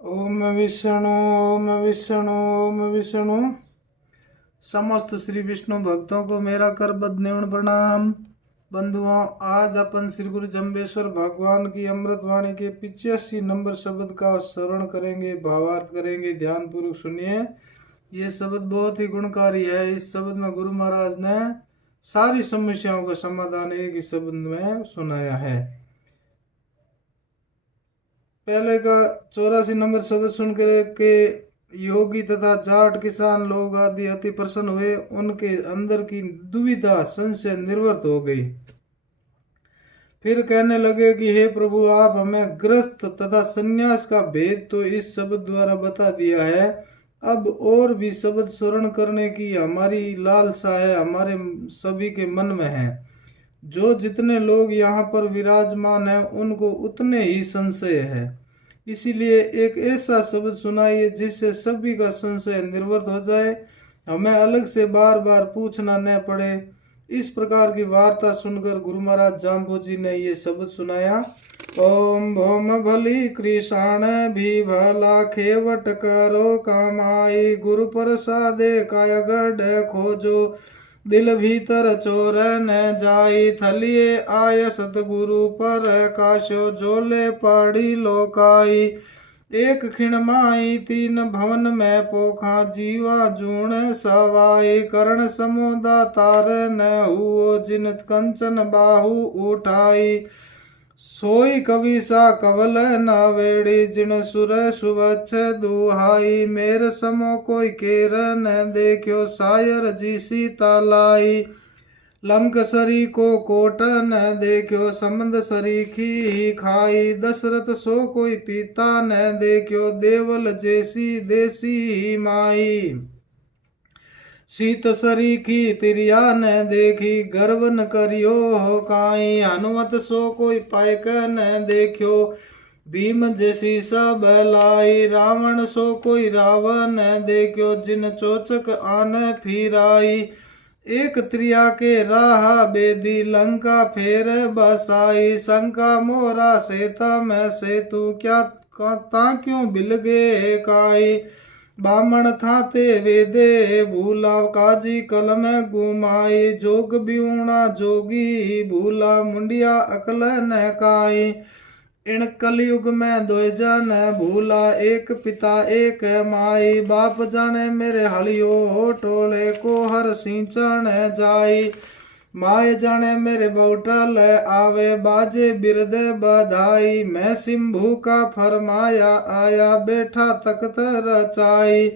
ओम विष्णु ओम विष्णु ओम विष्णु। समस्त श्री विष्णु भक्तों को मेरा करबद्ध न्यून प्रणाम। बंधुओं, आज अपन श्री गुरु जम्बेश्वर भगवान की अमृत वाणी के 85 नंबर शब्द का श्रवण करेंगे, भावार्थ करेंगे। ध्यान पूर्वक सुनिए। ये शब्द बहुत ही गुणकारी है। इस शब्द में गुरु महाराज ने सारी समस्याओं का समाधान एक ही शब्द में सुनाया है। पहले का 84 नंबर शब्द सुनकर के योगी तथा जाट किसान लोग आदि अति प्रसन्न हुए। उनके अंदर की दुविधा संशय निवृत्त हो गई। फिर कहने लगे कि हे प्रभु, आप हमें ग्रस्त तथा संन्यास का भेद तो इस शब्द द्वारा बता दिया है। अब और भी शब्द स्मरण करने की हमारी लालसा है, हमारे सभी के मन में है। जो जितने लोग यहाँ पर विराजमान हैं उनको उतने ही संशय है। इसीलिए एक ऐसा शब्द सुनाइए जिससे सभी का संशय निवृत्त हो जाए, हमें अलग से बार बार पूछना न पड़े। इस प्रकार की वार्ता सुनकर गुरु महाराज जाम्बू जी ने ये शब्द सुनाया। ओम भोम भली कृष्ण भी भला खेवट करो कमाई, गुरु प्रसादे काय गढ़ खोजो, दिल भीतर चोर न जाई, थलिए आय सतगुरु पर काशो, जोले पड़ी लोकाई, एक खिण माई तीन भवन में पोखा, जीवा जूण सवाई, करण समोदा तार न हुओ, जिन कंचन बाहु उठाई, सोई कवि सा कवल नावेड़ी, जिन सुर सुवच्छ दुहाई, मेर समो कोई केर न देखियो, सायर जी सीता लाई, लंक सरी को कोट न देखियो, संबंध सरीखी खाई, दशरथ सो कोई पिता न देखियो, देवल जैसी देसी माई, सीत सरीखी तिरिया न देखी, गर्व न करियो हो काई, हनुमत सो कोई पायक न देखियो, भीम जैसी सब लाई, रावण सो कोई रावण न देखियो, जिन चोचक आन फिराई, एक त्रिया के राह बेदी, लंका फेर बसाई, शंका मोरा सेता में सेतु, क्या क्यों बिल गे काई, बामण था ते वेदे भूला, काजी कलम गुमाई, जोग बिऊणा जोगी भूला, मुंडिया अकल न काई, इन कलयुग में दो जन भूला, एक पिता एक माई, बाप जाने मेरे हलियो टोले को हर सिंचन जाई, माए जाने मेरे बौटल आवे, बाजे बिरद बधाई, मैं सिंभू का फरमाया आया, बैठा तख्त रचाई,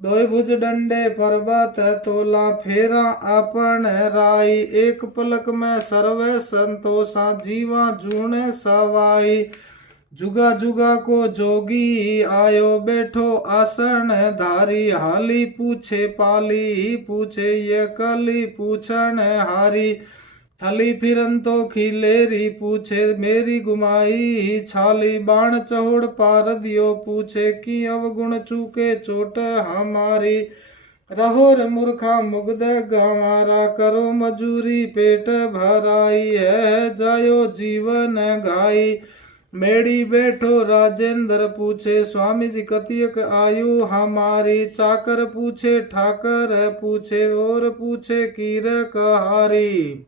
दो भुज डंडे पर्वत तोला, फेरा अपन राई, एक पलक में सर्व संतोषा, जीवा जूण सवाई, जुगा जुगा को जोगी आयो, बैठो आसन धारी, हाली पूछे पाली पूछे, ये कली पूछन हारी, थली फिरन तो खिलेरी पूछे, मेरी गुमाई छाली, बाण चहुड़ पार दियो पूछे, कि अवगुण चूके चोट हमारी, रहो रे मूर्खा मुग्ध गंवारा, करो मजूरी पेट भराई, है जायो जीवन घाई, मेड़ी बैठो राजेंद्र पूछे, स्वामी जी कतियक आयु हमारी, चाकर पूछे ठाकर पूछे, और पूछे कीर कहारी,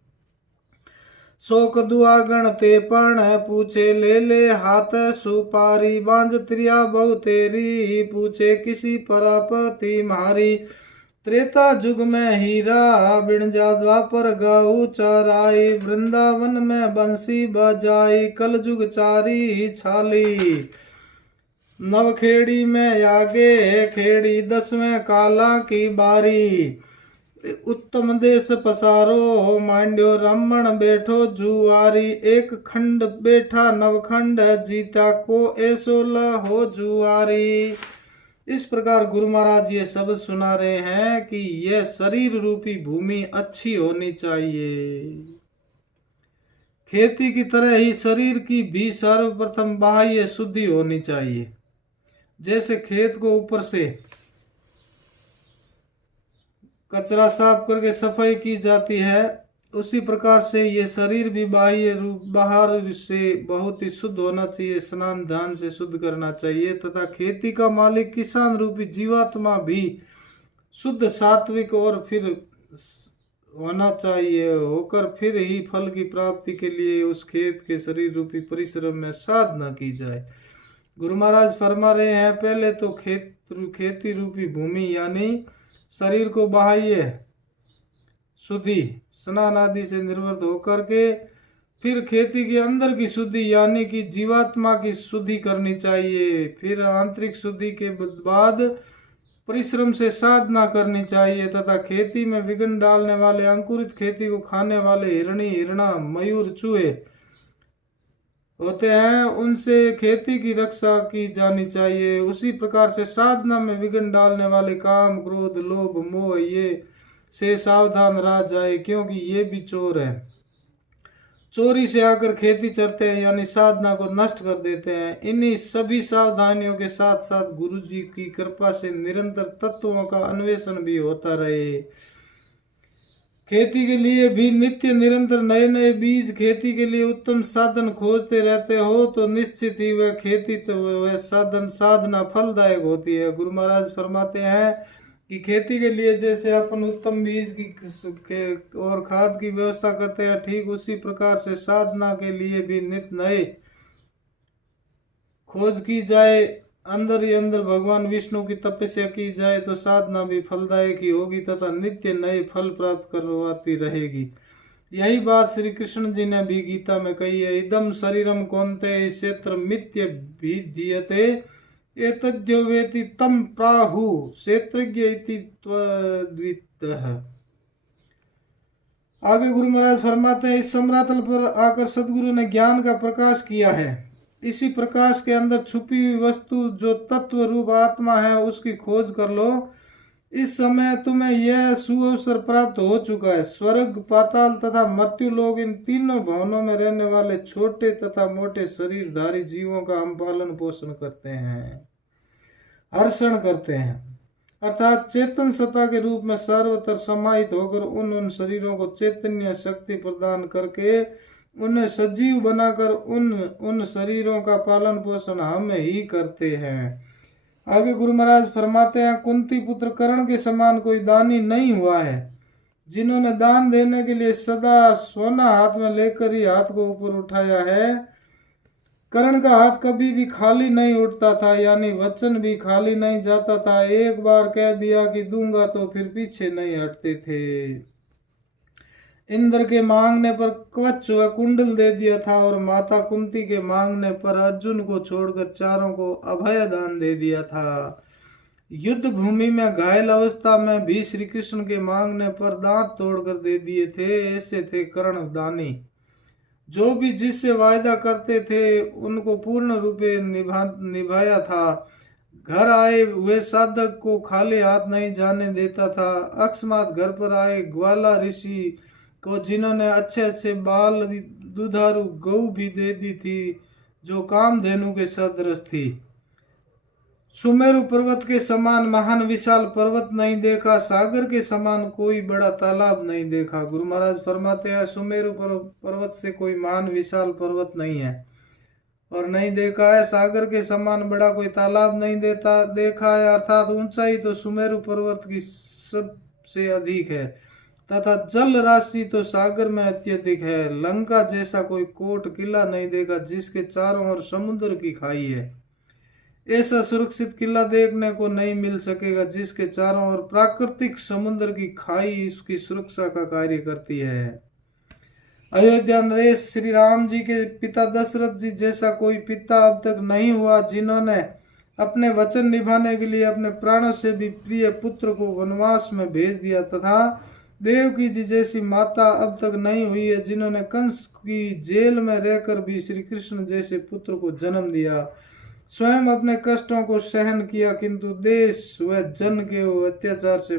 शोक दुआगण ते पण पूछे, ले ले हाथ सुपारी, बांझ त्रिया बहु तेरी पूछे, किसी परापति मारी, त्रेता युग में हीरा बिणजा, द्वापर गऊ चराई, वृंदावन में बंसी बजाई, कल युग चारी छाली, नवखेड़ी में आगे खेड़ी, 10वें काला की बारी, उत्तम देश पसारो मांड्यो, रमण बैठो जुआरी, एक खंड बैठा नवखंड जीता, को ऐसो हो जुआरी। इस प्रकार गुरु महाराज ये शब्द सुना रहे हैं कि यह शरीर रूपी भूमि अच्छी होनी चाहिए। खेती की तरह ही शरीर की भी सर्वप्रथम बाह्य शुद्धि होनी चाहिए। जैसे खेत को ऊपर से कचरा साफ करके सफाई की जाती है, उसी प्रकार से ये शरीर भी बाह्य रूप बाहर से बहुत ही शुद्ध होना चाहिए, स्नान ध्यान से शुद्ध करना चाहिए, तथा खेती का मालिक किसान रूपी जीवात्मा भी शुद्ध सात्विक और फिर होना चाहिए, होकर फिर ही फल की प्राप्ति के लिए उस खेत के शरीर रूपी परिश्रम में साधना की जाए। गुरु महाराज फरमा रहे हैं, पहले तो खेती रूपी भूमि यानी शरीर को बाह्य शुद्धि स्नान आदि से निर्वृत्त होकर के फिर खेती के अंदर की शुद्धि यानी कि जीवात्मा की शुद्धि करनी चाहिए। फिर आंतरिक शुद्धि के बाद परिश्रम से साधना करनी चाहिए, तथा खेती में विघ्न डालने वाले अंकुरित खेती को खाने वाले हिरणी हिरणा मयूर चूहे होते हैं, उनसे खेती की रक्षा की जानी चाहिए। उसी प्रकार से साधना में विघ्न डालने वाले काम क्रोध लोभ मोह ये से सावधान रह जाए, क्योंकि ये भी चोर है। चोरी से आकर खेती चरते हैं यानी साधना को नष्ट कर देते हैं। इन्हीं सभी सावधानियों के साथ साथ गुरु जी की कृपा से निरंतर तत्वों का अन्वेषण भी होता रहे। खेती के लिए भी नित्य निरंतर नए नए बीज, खेती के लिए उत्तम साधन खोजते रहते हो तो निश्चित ही वह खेती तो वह साधना फलदायक होती है। गुरु महाराज फरमाते हैं कि खेती के लिए जैसे अपन उत्तम बीज की और खाद की व्यवस्था करते हैं, ठीक उसी प्रकार से साधना के लिए भी नित्य नए खोज की जाए, अंदर ही अंदर भगवान विष्णु की तपस्या की जाए तो साधना भी फलदायक ही होगी तथा नित्य नए फल प्राप्त करवाती रहेगी। यही बात श्री कृष्ण जी ने भी गीता में कही है, इदम शरीरम कौन्तेय क्षेत्र मित्य भी दीयते एतद्यो वेति तम प्राहु क्षेत्रज्ञ इति त्वद्वितः। आगे गुरु महाराज फरमाते हैं, इस समरातल पर आकर सदगुरु ने ज्ञान का प्रकाश किया है। इसी प्रकाश के अंदर छुपी हुई वस्तु जो तत्व रूप आत्मा है उसकी खोज कर लो। इस समय तुम्हें यह सुअवसर प्राप्त हो चुका है। स्वर्ग पाताल तथा मृत्यु लोग, इन तीनों भवनों में रहने वाले छोटे तथा मोटे शरीरधारी जीवों का हम पालन पोषण करते हैं, हर्षण करते हैं, अर्थात चेतन सत्ता के रूप में सर्वत्र समाहित होकर उन शरीरों को चैतन्य शक्ति प्रदान करके उन्हें सजीव बनाकर उन शरीरों का पालन पोषण हम ही करते हैं। आगे गुरु महाराज फरमाते हैं, कुंती पुत्र कर्ण के समान कोई दानी नहीं हुआ है, जिन्होंने दान देने के लिए सदा सोना हाथ में लेकर ही हाथ को ऊपर उठाया है। कर्ण का हाथ कभी भी खाली नहीं उठता था, यानी वचन भी खाली नहीं जाता था। एक बार कह दिया कि दूंगा तो फिर पीछे नहीं हटते थे। इंद्र के मांगने पर कवच व कुंडल दे दिया था और माता कुंती के मांगने पर अर्जुन को छोड़कर चारों को अभय दान दे दिया था। युद्ध भूमि में घायल अवस्था में भी श्री कृष्ण के मांगने पर दांत तोड़कर दे दिए थे। ऐसे थे कर्ण दानी, जो भी जिससे वायदा करते थे उनको पूर्ण रूपे निभाया था। घर आए हुए साधक को खाली हाथ नहीं जाने देता था। अकस्मात घर पर आए ग्वाला ऋषि को, जिन्होंने अच्छे अच्छे बाल दुधारू गौ भी दे दी थी, जो कामधेनु के सदृश थी। सुमेरु पर्वत के समान महान विशाल पर्वत नहीं देखा, सागर के समान कोई बड़ा तालाब नहीं देखा। गुरु महाराज फरमाते हैं, सुमेरु पर्वत से कोई महान विशाल पर्वत नहीं है और नहीं देखा है, सागर के समान बड़ा कोई तालाब नहीं देखा है, अर्थात ऊंचाई तो सुमेरु पर्वत की सबसे अधिक है तथा जल राशि तो सागर में अत्यधिक है। लंका जैसा कोई कोट किला नहीं देखा, जिसके चारों ओर समुद्र की खाई है। ऐसा सुरक्षित किला देखने को नहीं मिल सकेगा, जिसके चारों ओर प्राकृतिक समुद्र की खाई इसकी सुरक्षा का कार्य करती है। अयोध्या नरेश श्री राम जी के पिता दशरथ जी जैसा कोई पिता अब तक नहीं हुआ, जिन्होंने अपने वचन निभाने के लिए अपने प्राणों से भी प्रिय पुत्र को वनवास में भेज दिया, तथा देवकी जी जैसी माता अब तक नहीं हुई है, जिन्होंने कंस की जेल में रहकर भी श्री कृष्ण जैसे पुत्र को जन्म दिया। स्वयं अपने कष्टों को सहन किया, किंतु देश व जन के अत्याचार से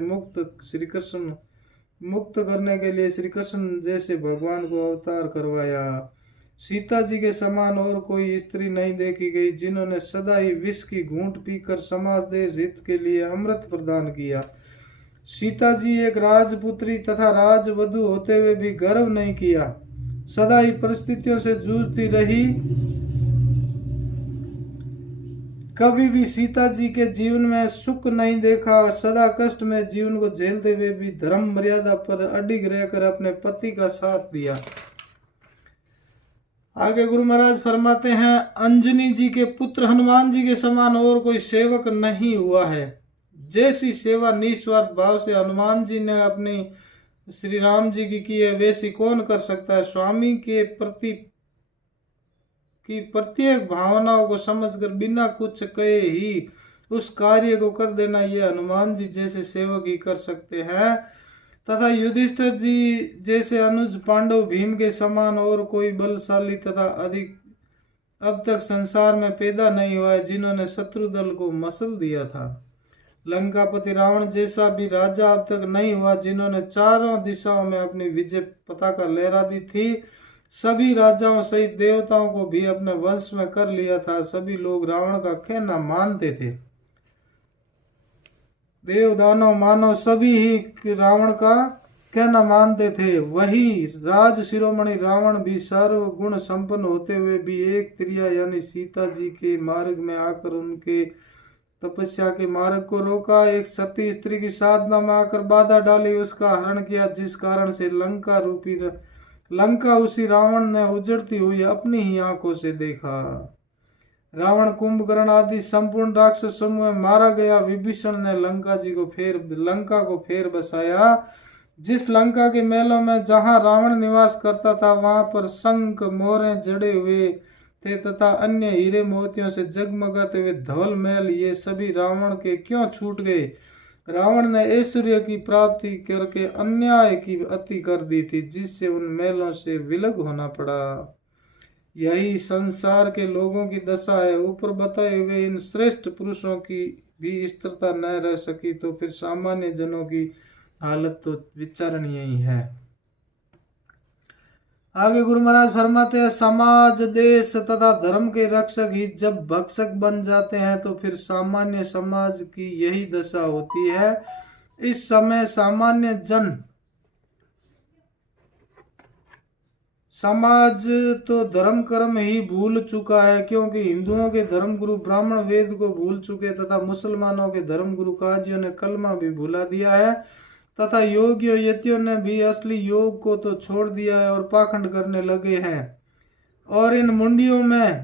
मुक्त करने के लिए श्री कृष्ण जैसे भगवान को अवतार करवाया। सीता जी के समान और कोई स्त्री नहीं देखी गई, जिन्होंने सदा ही विष की घूंट पीकर समाज देश हित के लिए अमृत प्रदान किया। सीता जी एक राजपुत्री तथा राजवधू होते हुए भी गर्व नहीं किया, सदा ही परिस्थितियों से जूझती रही। कभी भी सीता जी के जीवन में सुख नहीं देखा, सदा कष्ट में जीवन को झेलते हुए भी धर्म मर्यादा पर अडिग रहकर अपने पति का साथ दिया। आगे गुरु महाराज फरमाते हैं, अंजनी जी के पुत्र हनुमान जी के समान और कोई सेवक नहीं हुआ है। जैसी सेवा निस्वार्थ भाव से हनुमान जी ने अपनी श्री राम जी की है, वैसी कौन कर सकता है। स्वामी के प्रति की प्रत्येक भावनाओं को समझकर बिना कुछ कहे ही उस कार्य को कर देना, यह हनुमान जी जैसे सेवक ही कर सकते हैं। तथा युधिष्ठिर जी जैसे अनुज पांडव भीम के समान और कोई बलशाली तथा अधिक अब तक संसार में पैदा नहीं हुआ है, जिन्होंने शत्रु दल को मसल दिया था। लंकापति रावण जैसा भी राजा अब तक नहीं हुआ, जिन्होंने चारों दिशाओं में अपनी विजय पताका लहरा दी थी। सभी राजाओं सहित देवताओं को भी अपने वंश में कर लिया था। सभी लोग रावण का कहना मानते थे। देव दानव मानव सभी ही रावण का कहना मानते थे। वही राज शिरोमणि रावण भी सर्व गुण संपन्न होते हुए भी एक त्रिया यानी सीता जी के मार्ग में आकर उनके तपस्या के मार्ग को रोका। एक सती स्त्री की साधना में आकर बाधा डाली, उसका हरण किया, जिस कारण से लंका उसी रावण ने उजड़ती हुई अपनी ही आंखों से देखा। रावण कुंभकर्ण आदि संपूर्ण राक्षस समूह में मारा गया। विभीषण ने लंका को फेर बसाया। जिस लंका के महलों में जहां रावण निवास करता था, वहां पर शंख मोहरे जड़े हुए थे तथा अन्य हीरे मोतियों से जगमगाते हुए धवल महल, ये सभी रावण के क्यों छूट गए। रावण ने ऐश्वर्य की प्राप्ति करके अन्याय की अति कर दी थी, जिससे उन महलों से विलग होना पड़ा। यही संसार के लोगों की दशा है। ऊपर बताए हुए इन श्रेष्ठ पुरुषों की भी स्थिरता न रह सकी तो फिर सामान्य जनों की हालत तो विचारणीय ही है। आगे गुरु महाराज फरमाते हैं, समाज देश तथा धर्म के रक्षक ही जब भक्षक बन जाते हैं तो फिर सामान्य समाज की यही दशा होती है। इस समय सामान्य जन समाज तो धर्म कर्म ही भूल चुका है, क्योंकि हिंदुओं के धर्म गुरु ब्राह्मण वेद को भूल चुके तथा मुसलमानों के धर्म गुरु काजियों ने कलमा भी भुला दिया है तथा योगियों यतियों ने भी असली योग को तो छोड़ दिया है और पाखंड करने लगे हैं। और इन मुंडियों में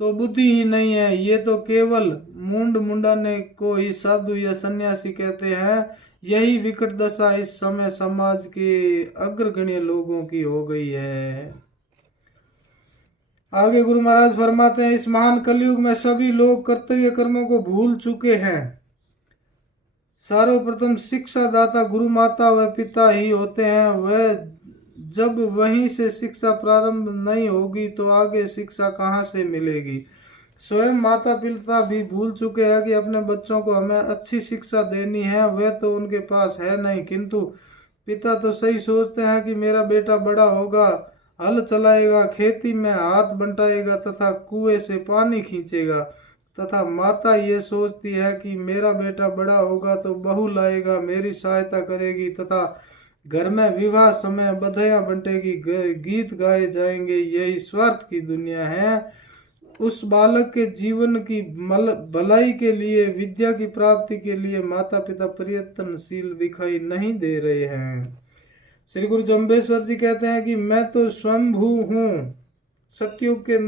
तो बुद्धि ही नहीं है, ये तो केवल मुंडाने को ही साधु या सन्यासी कहते हैं। यही विकट दशा इस समय समाज के अग्रगण्य लोगों की हो गई है। आगे गुरु महाराज फरमाते हैं, इस महान कलयुग में सभी लोग कर्तव्य कर्मों को भूल चुके हैं। सर्वप्रथम शिक्षा दाता गुरु माता व पिता ही होते हैं। वह जब वहीं से शिक्षा प्रारंभ नहीं होगी तो आगे शिक्षा कहाँ से मिलेगी। स्वयं माता पिता भी भूल चुके हैं कि अपने बच्चों को हमें अच्छी शिक्षा देनी है, वह तो उनके पास है नहीं। किंतु पिता तो सही सोचते हैं कि मेरा बेटा बड़ा होगा, हल चलाएगा, खेती में हाथ बंटाएगा तथा कुएं से पानी खींचेगा, तथा माता ये सोचती है कि मेरा बेटा बड़ा होगा तो बहू लाएगा, मेरी सहायता करेगी तथा घर में विवाह समय बधाइयां बंटेगी, गीत गाए जाएंगे। यही स्वार्थ की दुनिया है। उस बालक के जीवन की भलाई के लिए, विद्या की प्राप्ति के लिए माता पिता प्रयत्नशील दिखाई नहीं दे रहे हैं। श्री गुरु जम्बेश्वर जी कहते हैं कि मैं तो स्वयंभू हूँ। सतयुग में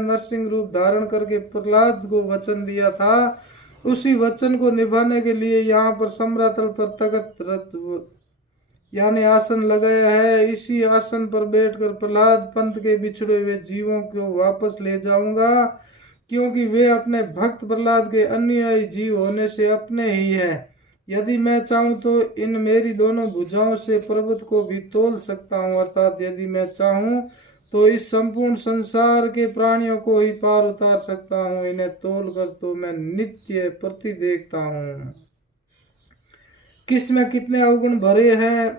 नरसिंह रूप धारण करके प्रहलाद को वचन दिया था। उसी वचन को निभाने के लिए यहाँ पर सम्रातल पर तख्त यानी आसन लगाया है। इसी आसन पर बैठकर प्रहलाद पंथ के बिछड़े हुए जीवों को वापस ले जाऊंगा, क्योंकि वे अपने भक्त प्रहलाद के अनुयायी जीव होने से अपने ही है। यदि मैं चाहूं तो इन मेरी दोनों भुजाओं से पर्वत को भी तोल सकता हूं, अर्थात यदि मैं चाहूं तो इस संपूर्ण संसार के प्राणियों को ही पार उतार सकता हूं। इन्हें तोल कर तो मैं नित्य प्रति देखता हूं किस में कितने अवगुण भरे हैं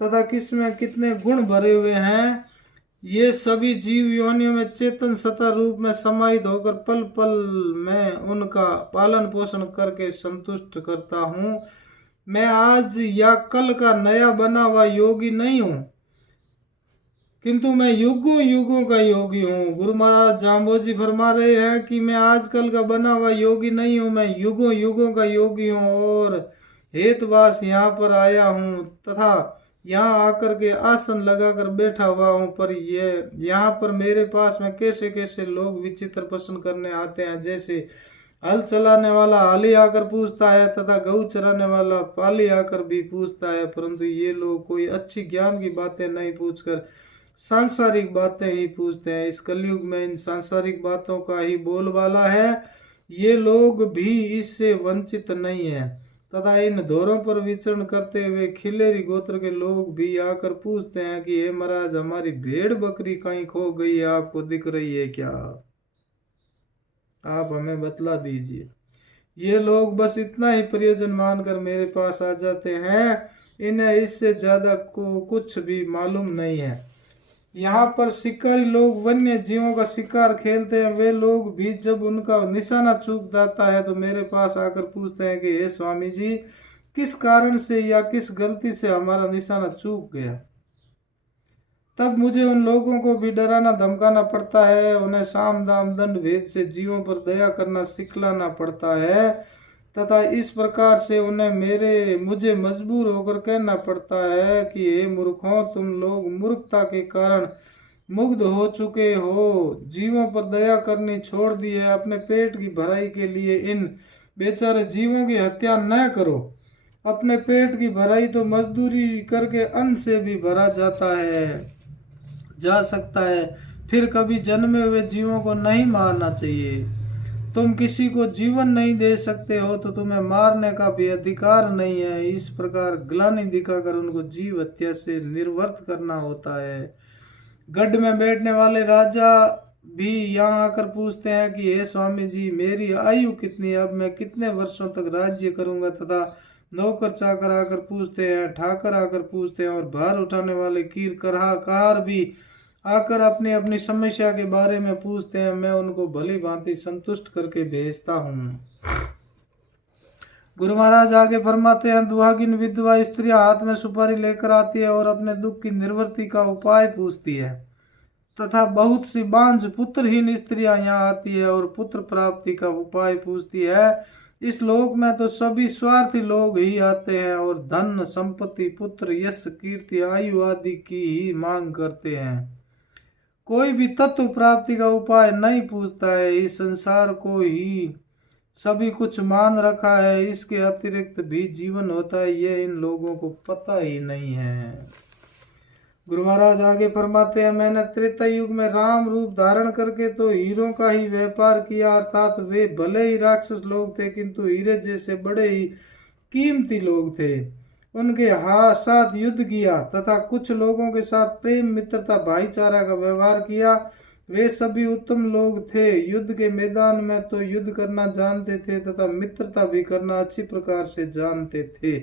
तथा किस में कितने गुण भरे हुए हैं। ये सभी जीव योनियों में चेतन सत्ता रूप में समाहित होकर पल पल में उनका पालन पोषण करके संतुष्ट करता हूँ। मैं आज या कल का नया बना हुआ योगी नहीं हूँ, किंतु मैं युगों युगों का योगी हूँ। गुरु महाराज जाम्बोजी फरमा रहे हैं कि मैं आजकल का बना हुआ योगी नहीं हूँ, मैं युगों युगों का योगी हूँ और हेतवास यहाँ पर आया हूँ तथा यहाँ आकर के आसन लगाकर बैठा हुआ हूँ। पर ये यहाँ पर मेरे पास में कैसे कैसे लोग विचित्र प्रश्न करने आते हैं। जैसे हल चलाने वाला हाली आकर पूछता है तथा गऊ चराने वाला पाली आकर भी पूछता है, परंतु ये लोग कोई अच्छी ज्ञान की बातें नहीं पूछकर सांसारिक बातें ही पूछते हैं। इस कलयुग में इन सांसारिक बातों का ही बोलबाला है। ये लोग भी इससे वंचित नहीं है तथा इन दौरों पर विचरण करते हुए खिलेरी गोत्र के लोग भी आकर पूछते हैं कि हे महाराज, हमारी भेड़ बकरी कहीं खो गई है, आपको दिख रही है क्या? आप हमें बतला दीजिए। ये लोग बस इतना ही प्रयोजन मानकर मेरे पास आ जाते हैं, इन्हें इससे ज्यादा को कुछ भी मालूम नहीं है। यहाँ पर शिकारी लोग वन्य जीवों का शिकार खेलते हैं, वे लोग भी जब उनका निशाना चूक जाता है तो मेरे पास आकर पूछते हैं कि हे स्वामी जी, किस कारण से या किस गलती से हमारा निशाना चूक गया। तब मुझे उन लोगों को भी डराना धमकाना पड़ता है, उन्हें साम दाम दंड भेद से जीवों पर दया करना सिखलाना पड़ता है तथा इस प्रकार से उन्हें मुझे मजबूर होकर कहना पड़ता है कि हे मूर्खों, तुम लोग मूर्खता के कारण मुग्ध हो चुके हो, जीवों पर दया करनी छोड़ दी है। अपने पेट की भराई के लिए इन बेचारे जीवों की हत्या न करो। अपने पेट की भराई तो मजदूरी करके अन्न से भी भरा जा सकता है, फिर कभी जन्मे हुए जीवों को नहीं मारना चाहिए। तुम किसी को जीवन नहीं दे सकते हो तो तुम्हें मारने का भी अधिकार नहीं है। इस प्रकार ग्लानि दिखाकर उनको जीव हत्या से निर्वृत्त करना होता है। गढ़ में बैठने वाले राजा भी यहाँ आकर पूछते हैं कि हे स्वामी जी, मेरी आयु कितनी, अब मैं कितने वर्षों तक राज्य करूंगा। तथा नौकर चाकर आकर पूछते हैं, ठाकर आकर पूछते हैं और भार उठाने वाले कीर कहार भी आकर अपनी अपनी समस्या के बारे में पूछते हैं। मैं उनको भली भांति संतुष्ट करके भेजता हूँ। गुरु महाराज आगे फरमाते हैं, दुहागिन विधवा स्त्रियां हाथ में सुपारी लेकर आती है और अपने दुख की निवृत्ति का उपाय पूछती है तथा बहुत सी बांझ पुत्रहीन स्त्रियां यहाँ आती है और पुत्र प्राप्ति का उपाय पूछती है। इस लोक में तो सभी स्वार्थी लोग ही आते हैं और धन संपत्ति पुत्र यश कीर्ति आयु आदि की ही मांग करते हैं। कोई भी तत्व प्राप्ति का उपाय नहीं पूछता है। इस संसार को ही सभी कुछ मान रखा है, इसके अतिरिक्त भी जीवन होता है, यह इन लोगों को पता ही नहीं है। गुरु महाराज आगे फरमाते हैं, मैंने त्रेता युग में राम रूप धारण करके तो हीरों का ही व्यापार किया, अर्थात वे भले ही राक्षस लोग थे किंतु हीरे जैसे बड़े ही कीमती लोग थे। उनके साथ युद्ध किया तथा कुछ लोगों के साथ प्रेम मित्रता भाईचारा का व्यवहार किया। वे सभी उत्तम लोग थे, युद्ध के मैदान में तो युद्ध करना जानते थे तथा मित्रता भी करना अच्छी प्रकार से जानते थे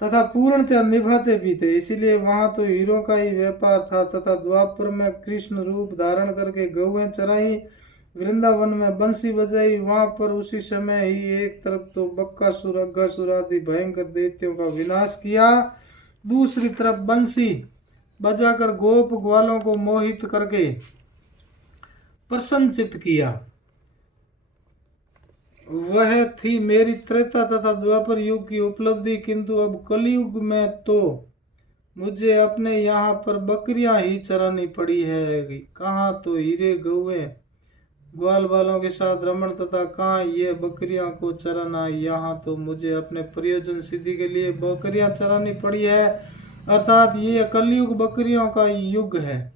तथा पूर्णतः निभाते भी थे, इसीलिए वहां तो हीरों का ही व्यापार था। तथा द्वापर में कृष्ण रूप धारण करके गौएं चराई, वृंदावन में बंसी बजाई। वहां पर उसी समय ही एक तरफ तो बक्कासुर अग्गासुर आदि भयंकर दैत्यों का विनाश किया, दूसरी तरफ बंसी बजाकर गोप ग्वालों को मोहित करके प्रसन्नचित किया। वह थी मेरी त्रेता तथा द्वापर युग की उपलब्धि। किंतु अब कलयुग में तो मुझे अपने यहाँ पर बकरियां ही चरानी पड़ी है। कहाँ तो हीरे गौएं ग्वाल वालों के साथ रमण तथा कहाँ ये बकरियां को चराना। यहाँ तो मुझे अपने प्रयोजन सिद्धि के लिए बकरियां चरानी पड़ी है, अर्थात ये कलयुग बकरियों का युग है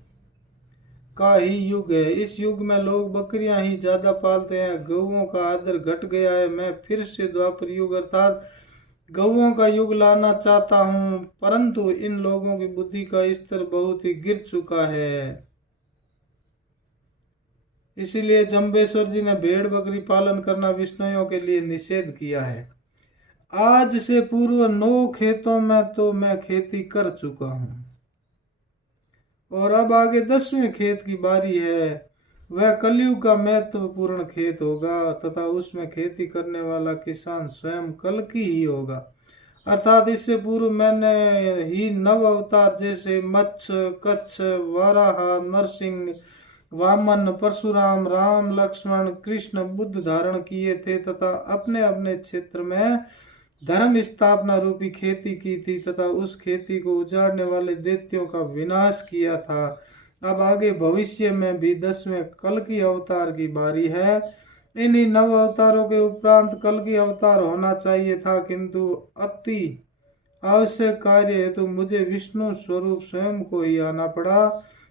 इस युग में लोग बकरियां ही ज्यादा पालते हैं, गौओं का आदर घट गया है। मैं फिर से द्वापर युग अर्थात गौओं का युग लाना चाहता हूँ, परंतु इन लोगों की बुद्धि का स्तर बहुत ही गिर चुका है। इसीलिए जम्बेश्वर जी ने भेड़ बकरी पालन करना विष्णुओं के लिए निषेध किया है। आज से पूर्व 9 खेतों में तो मैं खेती कर चुका हूँ। और अब आगे 10वें खेत की बारी है। वह कलयुग का महत्वपूर्ण खेत होगा तथा उसमें खेती करने वाला किसान स्वयं कल्कि ही होगा। अर्थात इससे पूर्व मैंने ही नव अवतार जैसे मत्स्य, कच्छ, वराह, नरसिंह, वामन, परशुराम, राम, लक्ष्मण, कृष्ण, बुद्ध धारण किए थे तथा अपने अपने क्षेत्र में धर्म स्थापना रूपी खेती की थी तथा उस खेती को उजाड़ने वाले दैत्यों का विनाश किया था। अब आगे भविष्य में भी 10वें कल की अवतार की बारी है। इन्हीं नव अवतारों के उपरांत कल की अवतार होना चाहिए था, किंतु अति आवश्यक कार्य हेतु मुझे विष्णु स्वरूप स्वयं को ही आना पड़ा।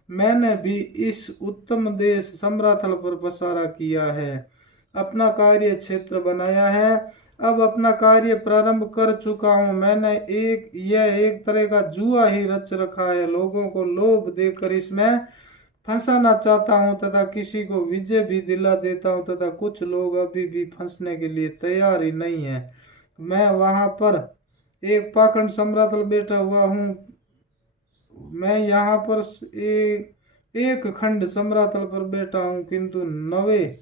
मैंने भी इस उत्तम देश सम्राथल पर पसारा किया है, अपना कार्य क्षेत्र बनाया है। अब अपना कार्य प्रारंभ कर चुका हूँ। मैंने एक तरह का जुआ ही रच रखा है। लोगों को लोभ देकर इसमें फंसाना चाहता हूँ तथा किसी को विजय भी दिला देता हूँ तथा कुछ लोग अभी भी फंसने के लिए तैयार ही नहीं है। मैं वहां पर एक पाखंड सम्राट बैठा हुआ हूँ। मैं यहाँ पर एक खंड सम्रातल पर बैठा हूँ, किंतु नवे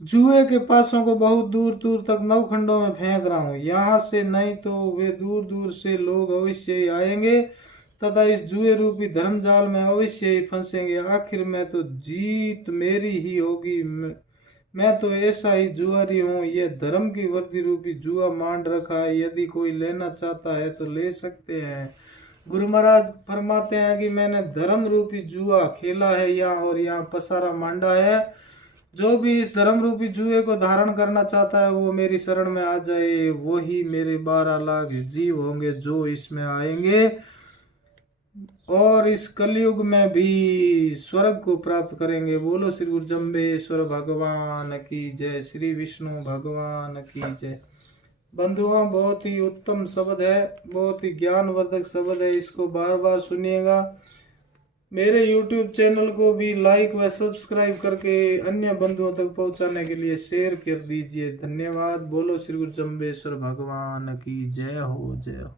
जुए के पासों को बहुत दूर दूर तक नवखंडों में फेंक रहा हूँ। यहाँ से नहीं तो वे दूर दूर से लोग अवश्य ही आएंगे तथा इस जुए रूपी धर्मजाल में अवश्य ही फंसेंगे। आखिर में तो जीत मेरी ही होगी। मैं तो ऐसा ही जुआरी हूँ। ये धर्म की वर्दी रूपी जुआ मांड रखा है। यदि कोई लेना चाहता है तो ले सकते हैं। गुरु महाराज फरमाते हैं कि मैंने धर्म रूपी जुआ खेला है यहाँ और यहाँ पसारा मांडा है। जो भी इस धर्म रूपी जुए को धारण करना चाहता है वो मेरी शरण में आ जाए। वो ही मेरे 12 लाख जीव होंगे जो इसमें आएंगे और इस कलयुग में भी स्वर्ग को प्राप्त करेंगे। बोलो श्री गुरु जम्बेश्वर भगवान की जय, श्री विष्णु भगवान की जय। बंधुओं, बहुत ही उत्तम शब्द है, बहुत ही ज्ञानवर्धक शब्द है। इसको बार बार सुनिएगा। मेरे YouTube चैनल को भी लाइक व सब्सक्राइब करके अन्य बंधुओं तक पहुंचाने के लिए शेयर कर दीजिए। धन्यवाद। बोलो श्री गुरु जम्बेश्वर भगवान की जय हो, जय हो।